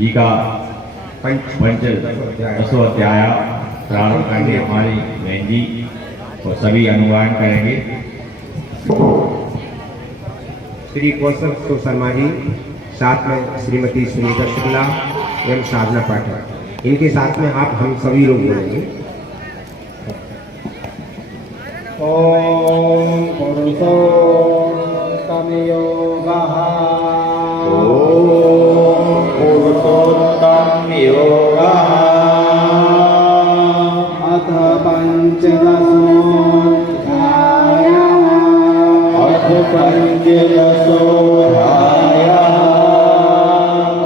जी का पंच अश्वाध्याय प्रारंभ करके हमारी बहन जी और सभी अनुवाद करेंगे। श्री कौशल शर्मा जी, साथ में श्रीमती सुनीता शुक्ला एवं साधना पाठक, इनके साथ में आप हम सभी लोग बोलेंगे। ओम पुरुषोत्तम योगः। ओम पुरुषोत्तम योगः। अथ पंचदशोऽध्यायः। अथ पंचदशोऽध्यायः।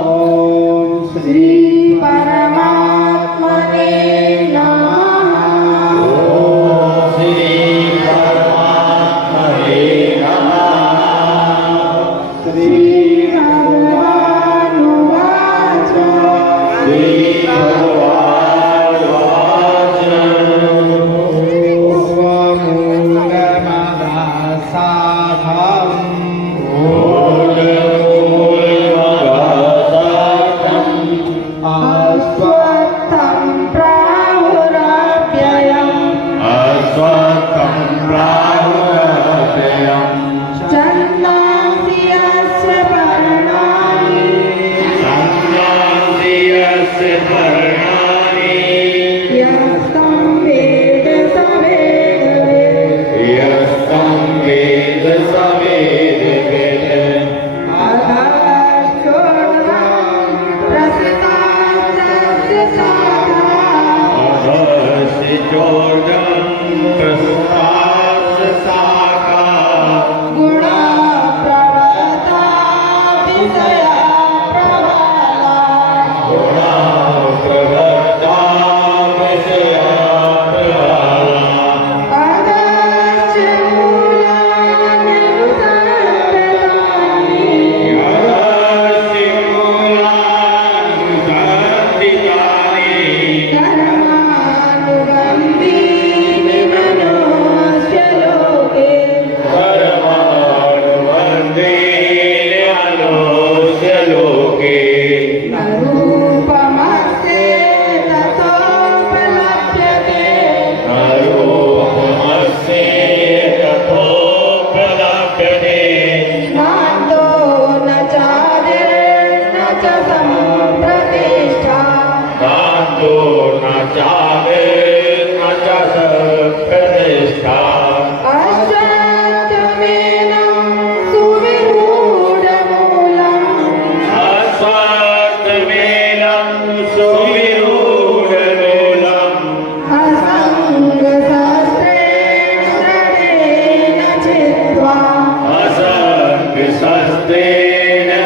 ओम श्री परमात्मने नमः। ओम श्री परमात्मने नमः। श्री भगवानुवाच। श्री भगवानुवाच। अश्वत्थं प्राहुरव्ययम्। अश्वत्थं प्राहुरव्ययम्। छन्दांसि यस्य पर्णानि। छन्दांसि यस्य पर्णानि। यस्तं वेद स वेदवित्। यस्तं वेद स वेदवित्। अधश्चोर्ध्वं प्रसृतास्तस्य शाखाः। अधश्च चोर्जं प्रसृतास्य शाखाः। गुणा प्रवृत्ता विषया प्रबला। गुणाः प्रवृत्ता विषया प्रबला। अधश्च मूलान्यनुसन्धितानि। अधश्च मूलान्यनुसन्धितानि। कर्मानुबन्धीनि मनोऽस्य लोके। कर्मानुबन्धीनि मनोऽस्य लोके। न रूपमस्येह तथोपलभ्यते। अरूपमस्येह तथोपलभ्यते। नान्तो न चादिर्न च सम्प्रतिष्ठा। नान्तो न चादिर्न च प्रतिष्ठा। अश्वत्थमेनं सुविरूढमूलम्। अश्वत्थमेनं सुविरूढमूलम्। असङ्गशस्त्रेण दृढेन चित्वा। असङ्गशस्त्रेण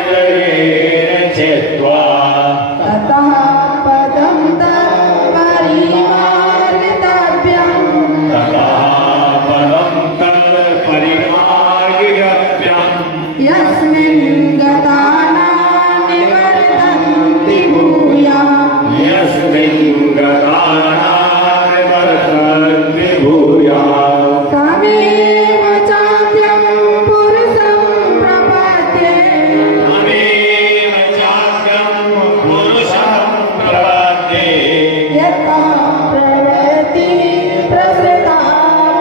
दृढेन छित्त्वा। ततः पदं तत्परिमार्गितव्यम्। तदा पदं तत्परिमार्गितव्यम्। यस्मिन् गता निवर्तन्ति भूयात्। यस्मिन् गता निवर्तन्ति भूयात्। तमेव चाद्यं पुरुषं प्रपद्ये। तमेव चाद्यं पुरुषं प्रपद्ये। यथा प्रवृत्तिः प्रसृता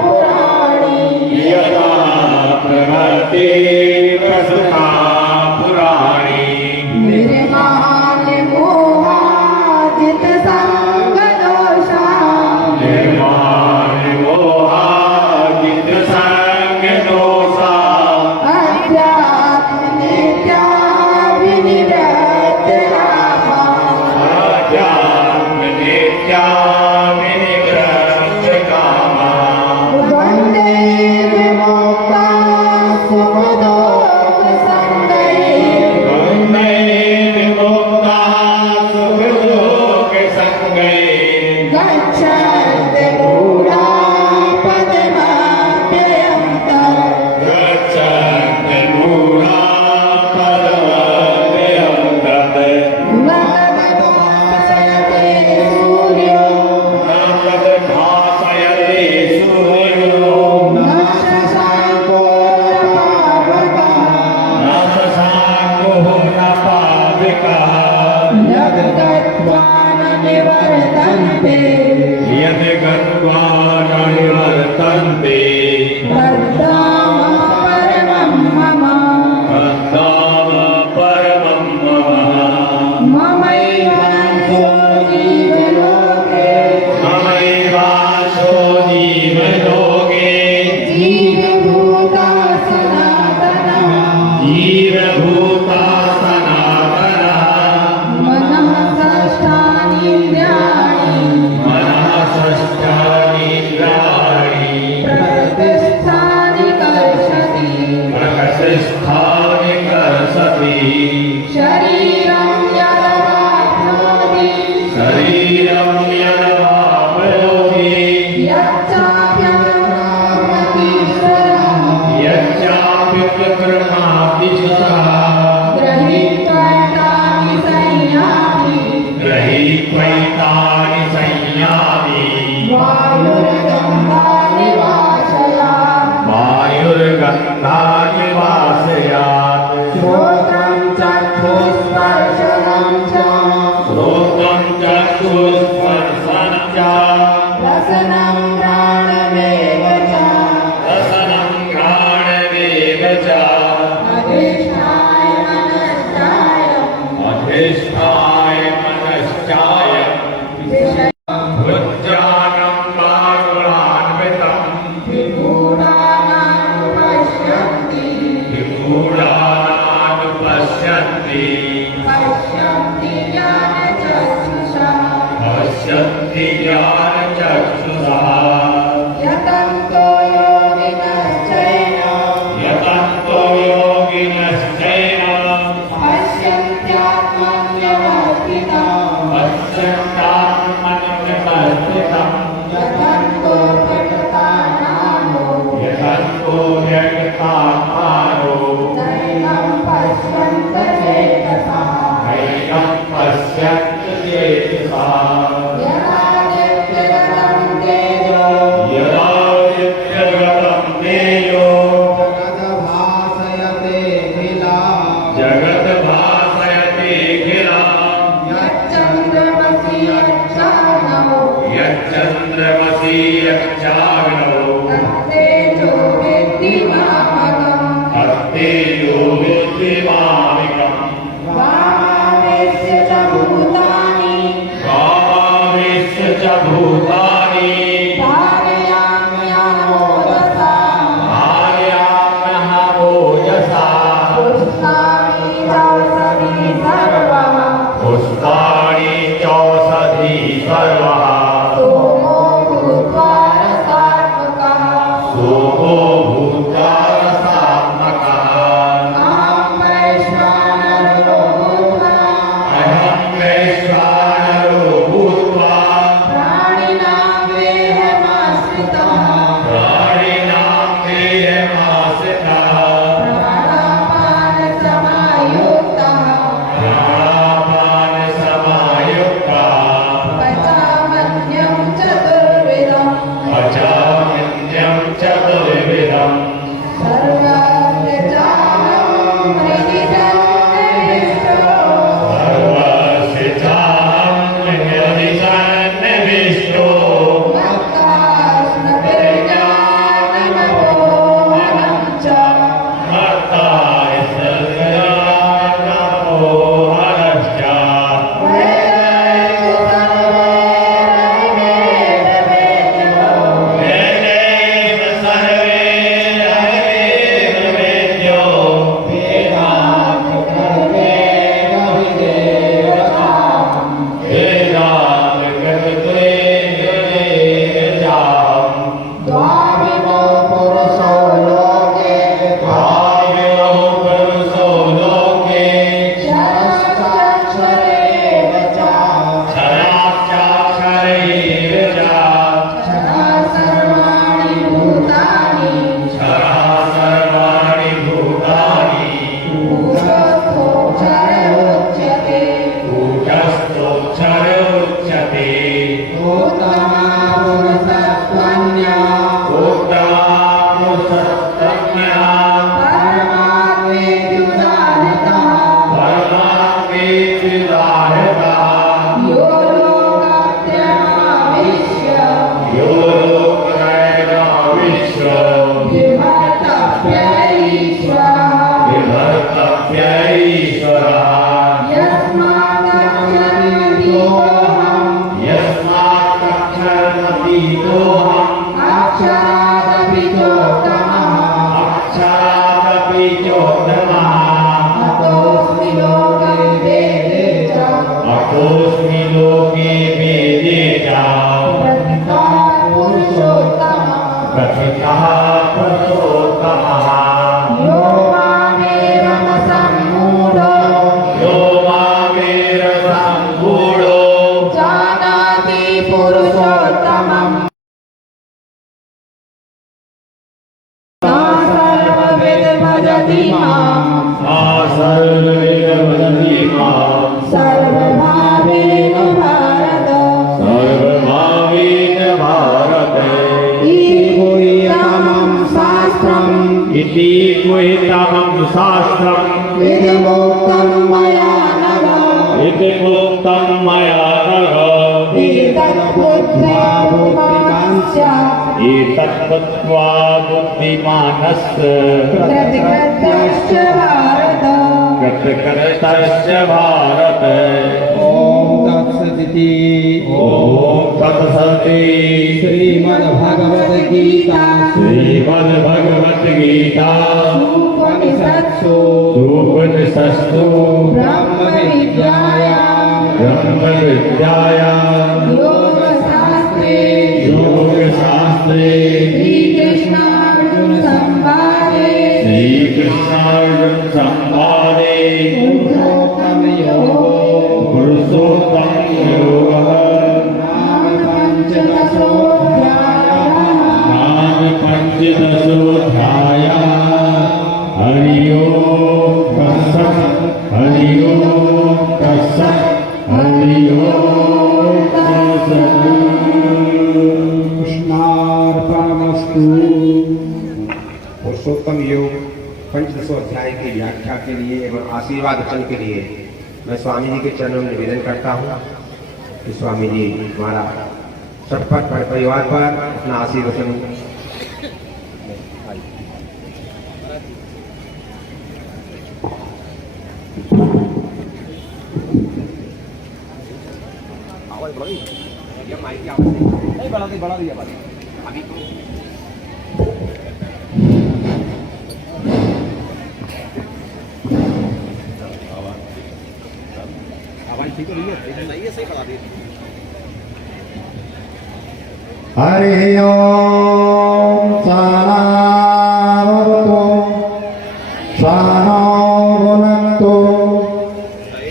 पुराणी। यथा प्रवर्ते प्रसृता पुराणी। निर्माल्यमोहाजितसङ्गदोषा। निर्माणमोहाजितसङ्गदोषा। अध्यात्मनित्या विनिवृत्तिरामा। आध्यात्मनित्या विनिवृत्तकामा। वन्दे विमुक्ता सुखदुःखसङ्गैः। वन्दे विमुक्ता सुखदुःखसङ्गैः। गच्छन्ति गूढा पदमव्ययन्तम्। गच्छन्ति मूढा पदमव्ययं तत्। न तद्भासयते सूर्यो। न तद्भासयते सूर्यो। न शशाङ्को न पावकः। न शशाङ्को न पावकः। न स्पर्शनं च रसनं घ्राणमेव च रसनं घ्राणमेव च अधिष्ठाय मनश्चाय भुज्यानं वारुणान्वितं विगूढानानुपश्यन्ति विगूढानानुपश्यन्ति पश्यन्ति ज्ञानचक्षुषा पश्यन्ति ज्ञानचक्षुषा यतन्तो योगिनश्चैन यतन्तो योगिनश्चैनं पश्यन्त्यात्मन्यवस्थितं पश्यन्तात्मन्यवस्थितं यतन्तो प्रकृतानानो यतन्तो व्यक्तात्मानो नैनं पश्यन्त चेतसा नैनं पश्यन्ति चेतसा यदादित्यगतं तेजो यदा विद्यगतं तेजो जगद्भासयते खिला जगद्भासयतेऽखिलम् यच्चन्द्रमसि यच्चाग्नौ यच्चन्द्रमसि यच्चाग्नौ तत्तेजो विद्धि मामकम् तत्तेजो विद्धि मामिकम् वामावेश्य च भूतानि वामावेश्य च भूतानि धारयाम्यहमोजसा धारयाम्यहमोजसा पुष्णामि चौषधी सर्वः पुष्पाणि चौषधी सर्वः सोमो भूत्वा रसात्मकः सोमो भूत्वा रसात्मकः अहं वैश्वानरो भूत्वा अहं वैश्वानरो भूत्वा प्राणिनां देहमाश्रितः प्राणिनां देहमाश्रितः प्राणापानसमायुक्तः प्राणापानसमायुक्तः पचामन्यं चतुर्विधम् पचाम्यन्नं चतुर्विधम् सर्वस्य चाहं हृदि सन्निविष्टो सर्वस्य चाहं हृदि सन्निविष्टो मत्तास्मभिर्ज्ञानमपोहनं च मत्ताय सर्वज्ञानमोहनश्च वेदैस्तु सर्वैरवेदवेद्यो वेदैव सर्वैर्वेदवेद्यो वेदान्तकृतेर्वेदाम् द्वाविमो पुरुषो लोके भाविनो पुरुषो लोके क्षरश्चाक्षरेण च क्षराश्चाक्षरैव च क्षरा सर्वाणि भूतानि क्षरः सर्वाणि भूतानि भूतस्थोऽक्षर उच्यते कूटस्थोऽक्षर उच्यते उत्तमा पुरुषस्त्वन्या उत्तमापुरुषस्तज्ञः परमात्मेत्युदाहृतः परमात्मेत्युदाहृतः यो लोकत्रयमाविश्य यो लोकत्रयमाविश्य बिभर्तव्य ईश्वरः विभर्तव्य ईश्वरः यस्मादक्षरमतीतोऽहम् यस्मात् अक्षरमतीतोऽहम् अक्षरादपि चोत्तमः अक्षरादपि चोत्तमः अतोऽस्मि लोकविवेके च अतोऽस्मि लोके वेदे च प्रतितः पुरुषोत्तमः प्रथितः पुरुषोत्तमः यो मामेवम सम्मूढो यो मामेरसम्मूढो जानाति पुरुषोत्तमम् सा सर्वविद् भजति माम् सर्वविदवदति माम् सर्वभावेन भारत सर्वभावेन भारत इति शास्त्रम् इति गुहितमं शास्त्रम् विधिमुक्तं मया नघ इति मुक्तं मया नघ दीर्घ एतद्बुद्ध्वा बुद्धिमान् स्यात् एतत्त्वा बुद्धिमानस्य कृतकृत्यश्च भारत कृतकृत्यश्च भारत। ॐ तत्सदिति ॐ तत्सदिति श्रीमद्भगवद्गीतासु श्रीमद्भगवद्गीतासु उपनिषत्सु उपनिषत्सु ब्रह्मविद्यायां ब्रह्मविद्यायां योगशास्त्रे योगशास्त्रे श्रीकृष्णार्जुनसंवादे श्रीकृष्णार्जुनसंवादे पुरुषोत्तमयोगो पुरुषोत्तमयोगः नामपञ्चदशोऽध्यायः। हरि ओम तत्सत् हरि ओम तत्सत् हरि ओम तत्सत्। कृष्णार्पणमस्तु। पुरुषोत्तम योग पंचदशो अध्याय की व्याख्या के लिए एवं आशीर्वाद वचन के लिए मैं स्वामी जी के चरणों में निवेदन करता हूँ कि स्वामी जी हमारा सब पर परिवार पर अपना आशीर्वचन हरि ओम सहनावतु सहनौ भुनक्तु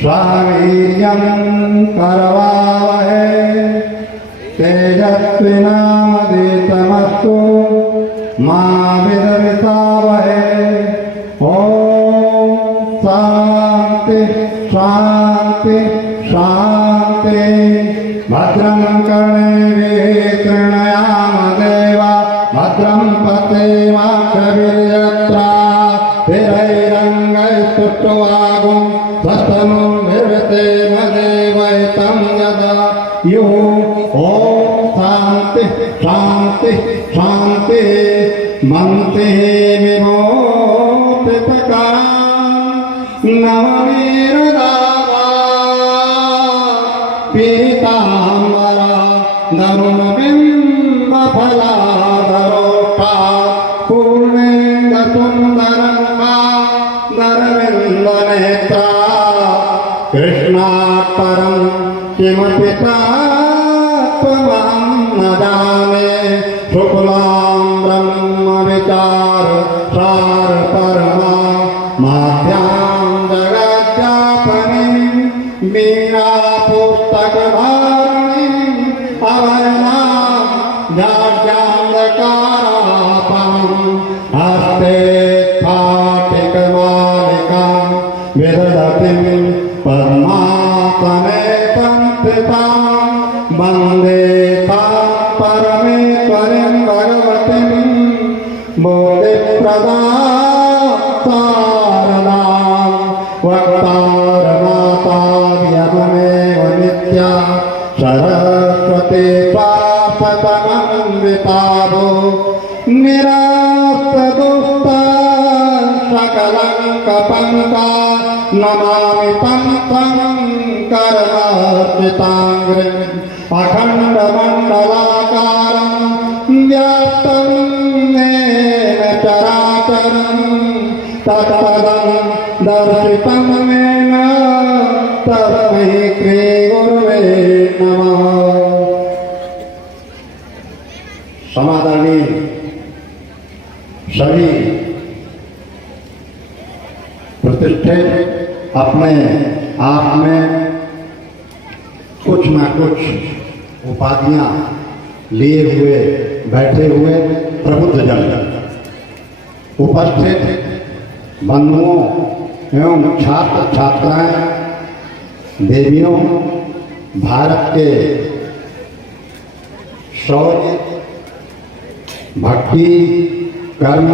स्ववीर्यं करवावहै तेजस्विनामधीतमस्तु मा विद्विषावहै। ओम शांति शांति शांति। भद्रं कर्णेभिः कृणयाम देवा भद्रं पश्येमाक्षभिर्यत्राः स्थिरैरङ्गैस्तुष्ट्वागुं स्वस्तनुर्निर्वृतेम देवैतं यदायुः। ॐ शान्ति शान्ति शान्ति। मन्त्रिः विमोचितकान् नवनीरदावा पीताम्बरा दरुणबिम्बफलाधरोष्ठा पूर्णेन्दुसुन्दरङ्गा नरविन्दनेत्रा। कृष्णात् परं किमपि तत्त्वमहं न जाने शुक्लां ब्रह्मविचार सार परमा माध्यां जगज्जापनीं वीणा पुस्तकधारिणीं अवर्णां जाड्यान्धकारापं हस्ते स्फाटिकमालिकां विदधतीं पद्मासने संस्थितां वन्दे तां परमेश्वरीं भगवतीं बोधिप्रदां वक्तारमातार्यहमेव नित्या सरस्वती पापतमन्विताभो निरास्तदुष्टा सकलङ्कपङ्का नमामि पंथं कर्मार्पिताङ्घ्रिम् अखण्डमण्डलाकारं व्याप्तं येन चराचरं तत्पदं दर्शितं येन तस्मै श्रीगुरुवे नमः। समादरणीय सभी प्रतिष्ठित अपने आप में कुछ न कुछ उपाधियां लिए हुए बैठे हुए प्रबुद्धजन, उपस्थित बंधुओं एवं छात्र छात्राएं, देवियों, भारत के शौर्य भक्ति कर्म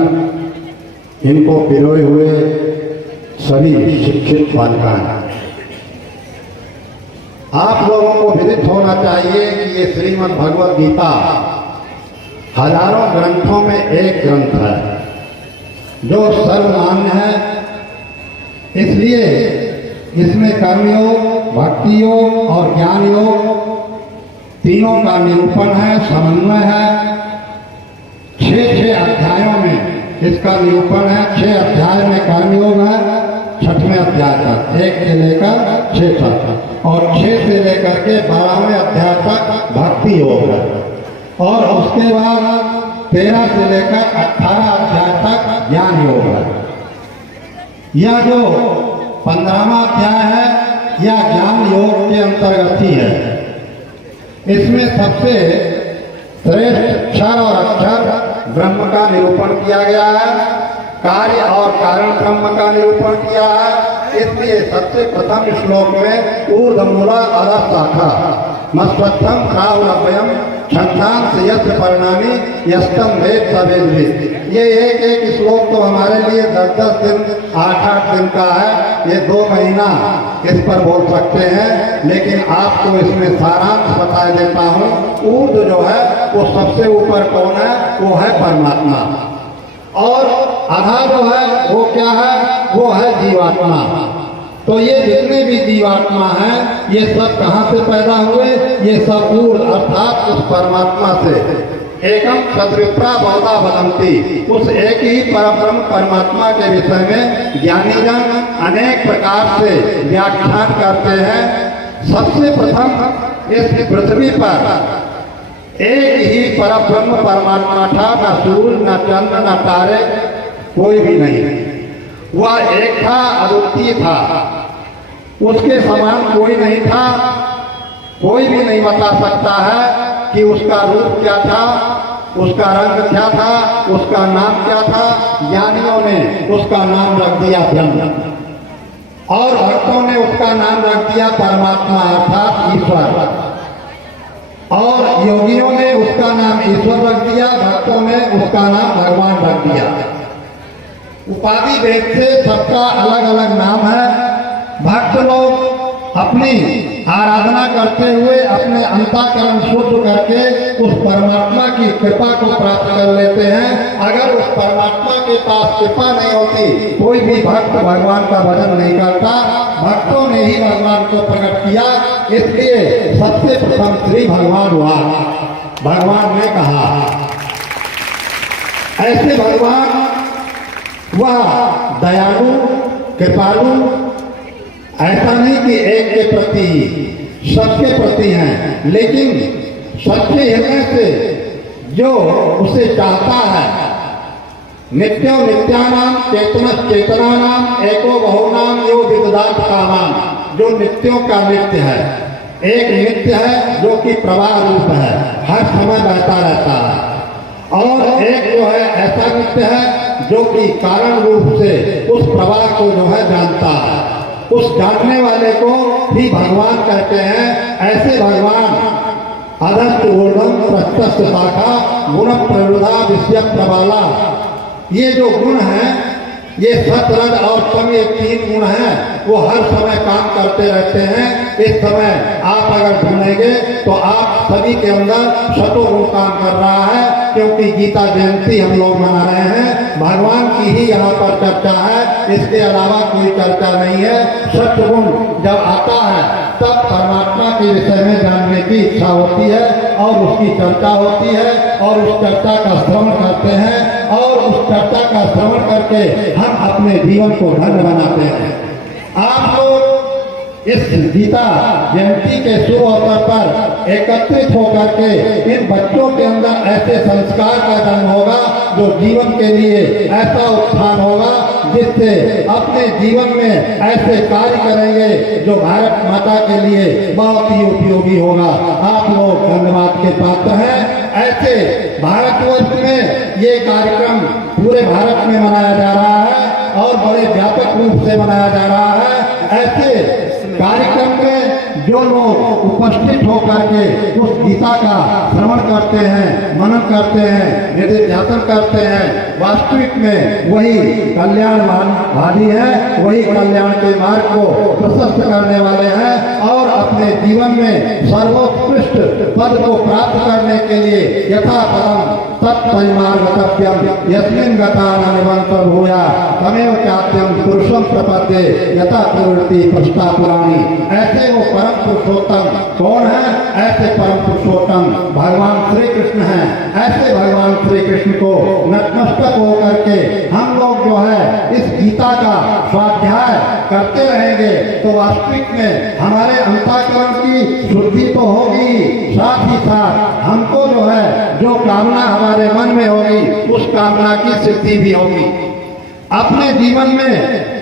इनको पिरोए हुए सभी शिक्षित बालिकाएं, आप लोगों को विदित होना चाहिए कि ये श्रीमद् भगवद गीता हजारों ग्रंथों में एक ग्रंथ है जो सर्वमान्य है। इसलिए इसमें कर्मयोग, भक्ति योग और ज्ञान योग तीनों का निरूपण है, समन्वय है। 6 अध्यायों में इसका निरूपण है। 6 अध्याय में कर्मयोग है, 6वें अध्याय तक, 1 से लेकर 6 तक, और 6 से लेकर के 12वें अध्याय तक भक्ति योग है, और उसके बाद 13 से लेकर 18 अध्याय तक ज्ञान योग है। यह जो 15वां अध्याय है यह ज्ञान योग के अंतर्गत ही है। इसमें सबसे श्रेष्ठ क्षर और अक्षर ब्रह्म का निरूपण किया गया है, कार्य और कारण ब्रह्म का निरूपण किया है। इसलिए सबसे प्रथम श्लोक में ऊर्ध्वमूला अधः शाखा मस्वत्थम प्राहुरभयम छंदांश यत्र परिणामी यस्तम वेद सवेद। ये एक श्लोक तो हमारे लिए 10-10 दिन 8-8 दिन का है, ये 2 महीना इस पर बोल सकते हैं, लेकिन आपको इसमें सारांश बता देता हूँ। ऊर्ध्व जो है वो सबसे ऊपर कौन है? वो है परमात्मा, और अधा जो है वो क्या है? वो है जीवात्मा। तो ये जितने भी जीवात्मा हैं ये सब कहाँ से पैदा हुए? ये सब ऊर्ध्व अर्थात उस परमात्मा से। एकम सद्विप्रा बहुधा वदन्ति, उस एक ही परब्रह्म परमात्मा के विषय में ज्ञानी जन अनेक प्रकार से व्याख्यान करते हैं। सबसे प्रथम इस पृथ्वी पर एक ही परब्रह्म परमात्मा था, न सूर्य, न चंद्र, न तारे, कोई भी नहीं। वह एक था, अद्वितीय था, उसके समान कोई नहीं था। कोई भी नहीं बता सकता है कि उसका रूप क्या था, उसका रंग क्या था, उसका नाम क्या था। ज्ञानियों ने उसका नाम रख दिया ब्रह्म, और भक्तों ने उसका नाम रख दिया परमात्मा अर्थात ईश्वर, और योगियों ने उसका नाम ईश्वर रख दिया, भक्तों ने उसका नाम भगवान रख दिया। उपाधि भेद से सबका अलग अलग नाम है। भक्त लोग अपनी आराधना करते हुए अपने अंतःकरण शुद्ध करके उस परमात्मा की कृपा को प्राप्त कर लेते हैं। अगर उस परमात्मा के पास कृपा नहीं होती, कोई भी भक्त भगवान का भजन नहीं करता। भक्तों ने ही भगवान को प्रकट किया, इसलिए सबसे प्रथम श्री भगवान हुआ। भगवान ने कहा, ऐसे भगवान वह दयालु कृपालु, ऐसा नहीं कि एक के प्रति, सबके प्रति हैं, लेकिन सच्चे हृदय से जो उसे चाहता है। नित्यो नित्यानाम चेतनः चेतनानाम एको बहुनाम यो विदधात कामाम, जो नित्यों का नित्य है। एक नित्य है जो कि प्रवाह रूप है, हर समय बहता रहता है, और एक जो है ऐसा नित्य है जो कि कारण रूप से उस प्रवाह को जो है जानता है। उस जानने वाले को भी भगवान कहते हैं। ऐसे भगवान अधस्त ऊर्ध्वम प्रत्यस्त शाखा गुण प्रवृद्धा विषय प्रबाला, ये जो गुण हैं, ये सत रज और तम, ये 3 गुण हैं, वो हर समय काम करते रहते हैं। इस समय आप अगर ढूंढेंगे तो आप सभी के अंदर सतो गुण काम कर रहा है, क्योंकि गीता जयंती हम लोग मना रहे हैं। भगवान की ही यहाँ पर चर्चा है, इसके अलावा कोई चर्चा नहीं है। सत्य गुण जब आता है तब परमात्मा के विषय में जानने की इच्छा होती है, और उसकी चर्चा होती है, और उस चर्चा का श्रवण करते हैं, और उस चर्चा का श्रवण करके हम अपने जीवन को धन्य बनाते हैं। आप लोग इस गीता जयंती के शुभ अवसर पर एकत्रित होकर के इन बच्चों के अंदर ऐसे संस्कार का जन्म होगा, जो जीवन के लिए ऐसा उत्थान होगा, जिससे अपने जीवन में ऐसे कार्य करेंगे जो भारत माता के लिए बहुत ही उपयोगी होगा। आप लोग धन्यवाद के पात्र हैं। ऐसे भारतवर्ष में ये कार्यक्रम पूरे भारत में मनाया जा रहा है, और बड़े व्यापक रूप से मनाया जा रहा है। ऐसे कार्यक्रम में जो लोग उपस्थित होकर के उस गीता का श्रवण करते हैं, मनन करते हैं, निधिध्यासन करते हैं, वास्तविक में वही कल्याणवादी है, वही कल्याण के मार्ग को प्रशस्त करने वाले हैं और अपने जीवन में सर्वोत्कृष्ट पद को प्राप्त करने के लिए यथा पदम तत्परिमार्गतव्यम यस्मिन् गता न निबंतर भूया तमेव चात्यम पुरुषम प्रपद्ये यथा प्रवृत्ति प्रस्तापुराणी। ऐसे वो परम पुरुषोत्तम कौन है? ऐसे परम पुरुषोत्तम भगवान श्री कृष्ण हैं। ऐसे भगवान श्री कृष्ण को नतमस्तक होकर के हम लोग जो है इस गीता का स्वाध्याय करते रहेंगे तो वास्तविक में हमारे अंतःकरण की शुद्धि तो होगी, साथ ही साथ हमको जो है जो कामना हमारे मन में होगी उस कामना की सिद्धि भी होगी। अपने जीवन में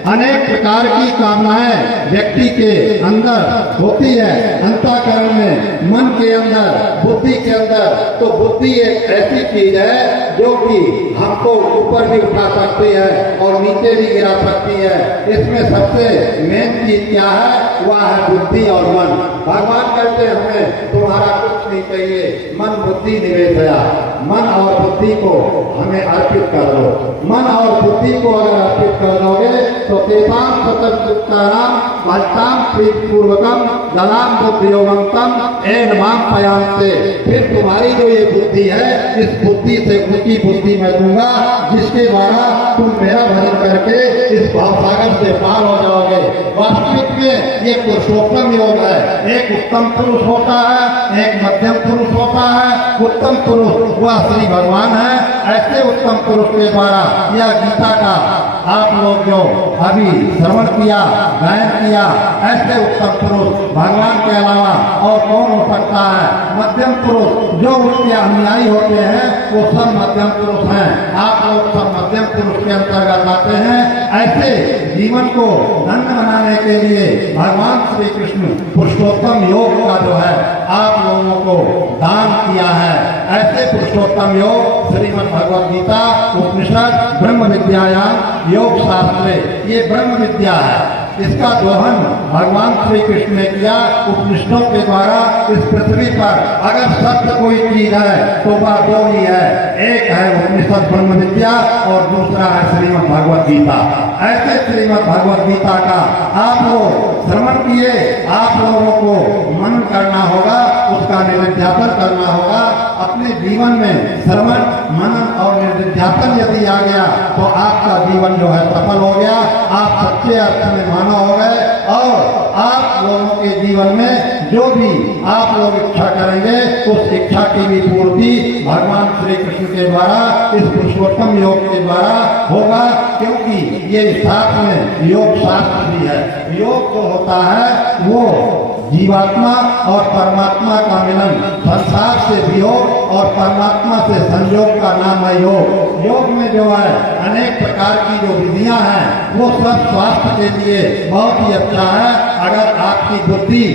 अनेक प्रकार की कामनाएं व्यक्ति के अंदर होती है, अंतःकरण में, मन के अंदर, बुद्धि के अंदर। तो बुद्धि एक ऐसी चीज है जो कि हमको ऊपर भी उठा सकती है और नीचे भी गिरा सकती है। इसमें सबसे मेन चीज क्या है? वह है बुद्धि और मन। भगवान कहते हैं हमें तुम्हारा कुछ नहीं चाहिए, मन बुद्धि निवेशया, मन और बुद्धि को हमें अर्पित कर दो। मन और बुद्धि को अगर अर्पित कर दोगे तो तेषां सततयुक्तानां भक्तां प्रीतिपूर्वकं दलां बुद्धियोगंतम एन मां पयांते। फिर तुम्हारी जो ये बुद्धि है, इस बुद्धि से ऊंची बुद्धि मैं दूंगा जिसके द्वारा तुम मेरा भजन करके इस भावसागर से पार हो जाओगे। वास्तविक में ये पुरुषोत्तम योग है। एक उत्तम पुरुष होता है, एक मध्यम पुरुष होता है। उत्तम पुरुष वह श्री भगवान है। ऐसे उत्तम पुरुष के द्वारा यह गीता का आप लोग जो अभी श्रवण किया, गायन किया, ऐसे उत्तम पुरुष भगवान के अलावा और कौन हो सकता है? मध्यम पुरुष जो उनके अनुयायी होते हैं वो सब मध्यम पुरुष हैं। आप लोग सब मध्यम पुरुष के अंतर्गत आते हैं। ऐसे जीवन को धन्य बनाने के लिए भगवान श्री कृष्ण पुरुषोत्तम योग का जो है आप लोगों को दान किया है। ऐसे पुरुषोत्तम योग श्रीमद् भगवद गीता उपनिषद ब्रह्म विद्यायाम योग शास्त्र, ये ब्रह्म विद्या है। इसका दोहन भगवान श्री कृष्ण ने किया उपनिषदों के द्वारा। इस पृथ्वी पर अगर सत्य कोई चीज है तो वह दो ही है, एक है उपनिषद ब्रह्म विद्या और दूसरा है श्रीमद् भगवद गीता। ऐसे श्रीमद् भगवद गीता का आप लोग श्रवण किए, आप लोगों को मनन करना होगा, उसका निधिध्यासन करना होगा। अपने जीवन में श्रवण, मनन और निधिध्यासन यदि आ गया तो आपका जीवन जो है सफल हो गया। आप सच्चे अर्थ में मानव हो गए और आप लोगों के जीवन में जो भी आप लोग इच्छा करेंगे उस इच्छा की भी पूर्ति भगवान श्री कृष्ण के द्वारा, इस पुरुषोत्तम योग के द्वारा होगा। क्योंकि ये साथ में योग शास्त्र भी है। योग जो होता है वो जीवात्मा और परमात्मा का मिलन, संसार से वियोग और परमात्मा से संयोग का नाम है योग। योग में जो है अनेक प्रकार की जो विधियां हैं वो सब स्वास्थ्य के लिए बहुत ही अच्छा है। अगर आपकी बुद्धि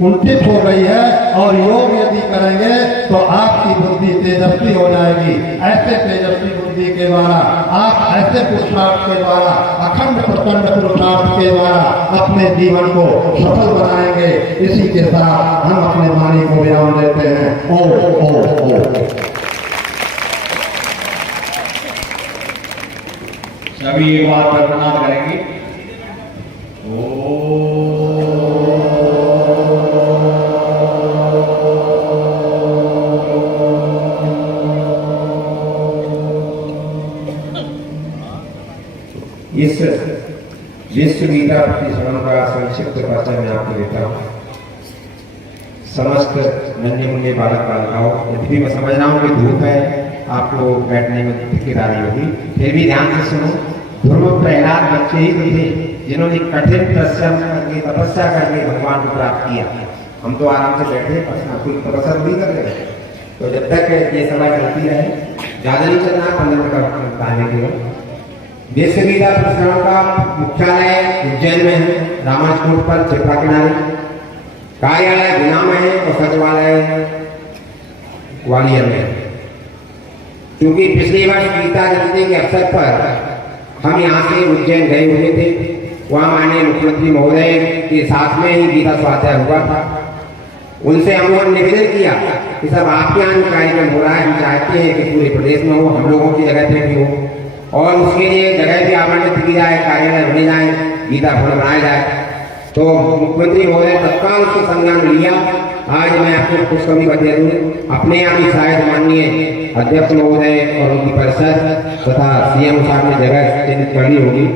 कुंठित हो गई है और योग यदि करेंगे तो आपकी बुद्धि तेजस्वी हो जाएगी। ऐसे तेजस्वी बुद्धि के द्वारा आप ऐसे पुरुषार्थ के द्वारा, अखंड प्रचंड पुरुषार्थ के द्वारा अपने जीवन को सफल बनाएंगे। इसी के साथ हम अपने वाणी को विराम देते हैं। ओ सभी एक बार प्रणाम करेंगे। इस विश्व गीता प्रतिश्रवण का संक्षिप्त परिचय मैं आपको देता हूँ। समस्त नन्हे मुन्ने बालक बालिकाओं, यदि भी मैं समझ रहा हूँ कि धूप है, आपको बैठने में दिक्कत आ रही होगी, फिर भी ध्यान से सुनो। ध्रुव प्रहलाद बच्चे ही तो थे जिन्होंने कठिन परिश्रम करके, तपस्या करके भगवान को प्राप्त किया। हम तो आराम से बैठे, कोई तपस्या नहीं कर रहे। तो जब तक ये समय चलती रहे, ज्यादा नहीं चलना, 15 मिनट का टाइम केवल। विश्व गीता प्रतिश्रवण का मुख्यालय उज्जैन में है, रामाजकोट पर चिपरा किनारे। कार्यालय गुना में है और सचिवालय ग्वालियर में है। क्योंकि पिछले वर्ष गीता जयंती के अवसर पर हम यहाँ से उज्जैन गए हुए थे। वहाँ माननीय मुख्यमंत्री महोदय के साथ में ही गीता स्वाध्याय हुआ था। उनसे हम लोगों ने निवेदन किया ये सब आपके यहाँ जो कार्यक्रम हो रहा है, हम चाहते हैं कि पूरे प्रदेश में हो, हम लोगों की जगह पे भी हो और उसके लिए जगह भी आवंटित की जाए, कार्यालय बने जाए, गीता भवन बनाया जाए। तो मुख्यमंत्री महोदय तत्काल उसको संज्ञान लिया। आज मैं आपको खुशखबरी बता दूं, अपने यहाँ भी शायद माननीय अध्यक्ष महोदय और उनकी परिषद तथा सीएम साहब ने जगह चिन्हित कर ली होगी।